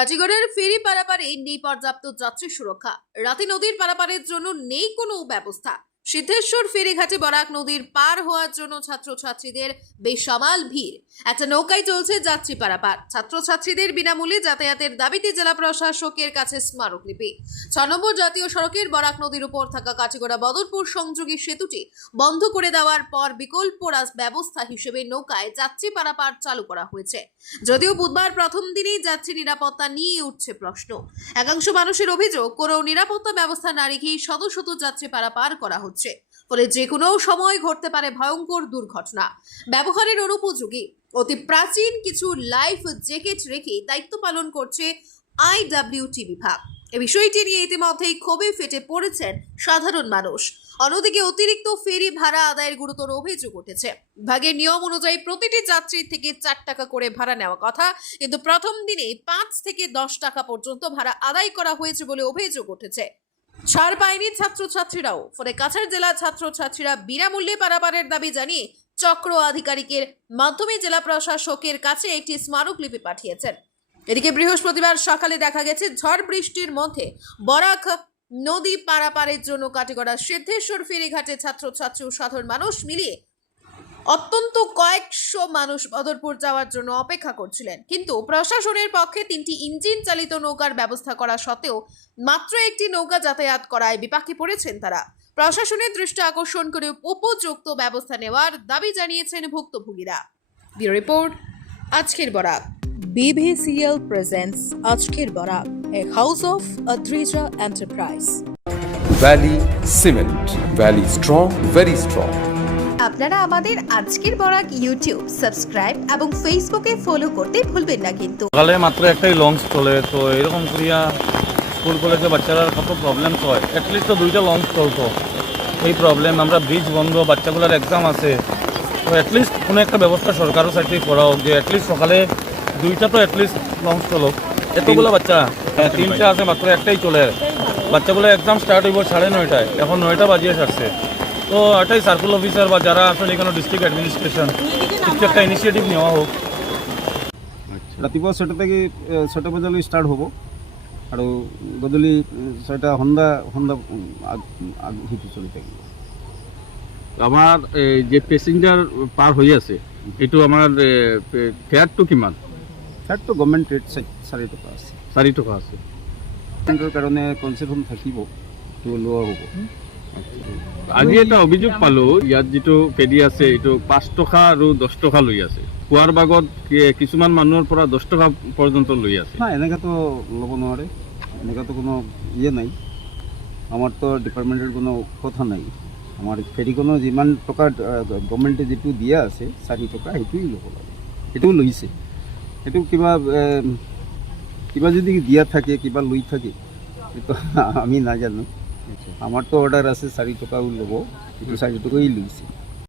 কাটিগড়ের ফেরি পারাপারে নেই পর্যাপ্ত যাত্রী সুরক্ষা। রাতে নদীর পারাপারের জন্য নেই কোনো ব্যবস্থা। সিদ্ধেশ্বর ফেরিঘাটে বরাক নদীর পার হওয়ার জন্য ছাত্রছাত্রীদের বেসামাল ভিড়। একটা নৌকায় চলছে যাত্রী পারাপার। ছাত্রছাত্রীদের বিনামূল্যে যাতায়াতের দাবিতে জেলা প্রশাসকের কাছে স্মারকলিপি। 6 নম্বর জাতীয় সড়কের বরাক নদীর উপর থাকা কাটিগড়া বদরপুর সংযোগী সেতুটি বন্ধ করে দেওয়ার পর বিকল্প ব্যবস্থা হিসেবে নৌকায় যাত্রী পারাপার চালু করা হয়েছে। যদিও বুধবার প্রথম দিনেই যাত্রী নিরাপত্তা নিয়ে উঠছে প্রশ্ন। একাংশ মানুষের অভিযোগ, কোনো নিরাপত্তা ব্যবস্থা না রেখেই শত শত যাত্রী পারাপার করা হচ্ছে, ফলে যে কোনো সময় ঘটতে পারে ভয়ঙ্কর দুর্ঘটনা। ব্যবহারের অনুপযোগী অতি প্রাচীন কিছু লাইফ জ্যাকেট রেখে দায়িত্ব পালন করছে IWT বিভাগ। এ বিষয়টি নিয়ে ইতিমধ্যেই ক্ষোভে ফেটে পড়েছেন সাধারণ মানুষ। অন্যদিকে অতিরিক্ত ফেরি ভাড়া আদায়ের গুরুতর অভিযোগ উঠেছে। বিভাগের নিয়ম অনুযায়ী প্রতিটি যাত্রীর থেকে 4 টাকা করে ভাড়া নেওয়া কথা, কিন্তু প্রথম দিনে 5 থেকে 10 টাকা পর্যন্ত ভাড়া আদায় করা হয়েছে বলে অভিযোগ উঠেছে। ছাড় পায়নি ছাত্রছাত্রীরাও, ফলে কাছাড় জেলার ছাত্রছাত্রীরা বিনামূল্যে পারাপারের দাবি জানিয়ে চক্র আধিকারিকের মাধ্যমে জেলা প্রশাসকের কাছে একটি স্মারকলিপি পাঠিয়েছেন। এদিকে বৃহস্পতিবার সকালে দেখা গেছে ঝড় বৃষ্টির মধ্যে বরাক নদী পারাপারের জন্য কাটিগড়া সিদ্ধেশ্বর ফেরিঘাটে ছাত্রছাত্রী ও সাধারণ মানুষ মিলিয়ে অত্যন্ত কয়েকশো মানুষ বদরপুর যাওয়ার জন্য অপেক্ষা করছিলেন। কিন্তু প্রশাসনের পক্ষে 3টি ইঞ্জিন চালিত নৌকার ব্যবস্থা করা সত্ত্বেও মাত্র একটি নৌকা যাতায়াত করায় বিপাকে পড়েছেন তারা। প্রশাসনের দৃষ্টি আকর্ষণ করে উপযুক্ত ব্যবস্থা নেওয়ার দাবি জানিয়েছেন ভুক্তভোগীরা। ব্যুরো রিপোর্ট, আজকের Barak. BBCL presents Ajker Barak, a house of Adrija Enterprise. Valley Cement. Valley strong, very strong. আপনারা আমাদের আজকের বরাক ইউটিউব সাবস্ক্রাইব এবং ফেসবুকে ফলো করতে ভুলবেন না কিন্তু। সকালে মাত্র একটাই লঞ্চ চলে, তো এরকম করিয়া স্কুল কলেজে বাচ্চারা কত প্রবলেম হয়। অ্যাটলিস্ট তো 2টা লঞ্চ চলতো, এই প্রবলেম। আমরা ব্রিজ বন্ধ, বাচ্চাগুলোর এক্সাম আছে, তো অ্যাটলিস্ট কোনো একটা ব্যবস্থা সরকারের সাইড থেকে করা হোক যে অ্যাটলিস্ট সকালে 2টা তো অ্যাটলিস্ট লঞ্চ চলো। এতগুলো বাচ্চা 3টে আছে, মাত্র একটাই চলে। বাচ্চাগুলো এক্সাম স্টার্ট হইব 9:30, এখন 9টা বাজিয়ে সারছে। তো এটাই সার্কুল অফিসার বা যারা আসলে এখানে ডিস্ট্রিক্ট অ্যাডমিনিস্ট্রেশন কিছু একটা ইনিশিয়েটিভ নেওয়া হোক। ৰাতিপুৱা 6টা থেকে 6টা বজালৈ ষ্টাৰ্ট হ'ব আৰু গধূলি 6টা সন্ধ্যা সেইটো চলি থাকিব। আমার যে প্যাসেঞ্জার পার হয়ে আছে এইটো আমার ফেয়ারটো কিমান? ফেয়াৰটো গভৰ্ণমেণ্ট ৰেট 4 টকা আছে। 4 টকা আছে। পেচেঞ্জাৰৰ কাৰণে কনচেশ্যন থাকিব, সেইটো লোৱা হ'ব। আজি এটা অভিযোগ পালো, ইয়াত যিটো ফেৰি আছে এইটো 5 টকা আৰু 10 টকা লৈ আছে। খোৱাৰ বাগত কিছুমান মানুহৰ পৰা 10 টকা পৰ্যন্ত লৈ আছে। নাই, এনেকাতো ল'ব নোৱাৰে, এনেকাতো কোনো নাই। আমাৰতো ডিপাৰ্টমেণ্টের কোনো কথা নাই। আমাৰ ফেৰিখনো যিমান টকা গভৰ্ণমেণ্টে যিটো দিয়া আছে 4 টকা, সেইটোৱেই ল'ব লাগে। সেইটোও লৈছে। সেইটো কিবা যদি দিয়া থাকে, কিবা লৈ থাকে, সেইটো আমি নাজানো। আমাৰতো অৰ্ডাৰ আছে 4 টকাও ল'ব, সেইটো 4 টকাই লৈছে।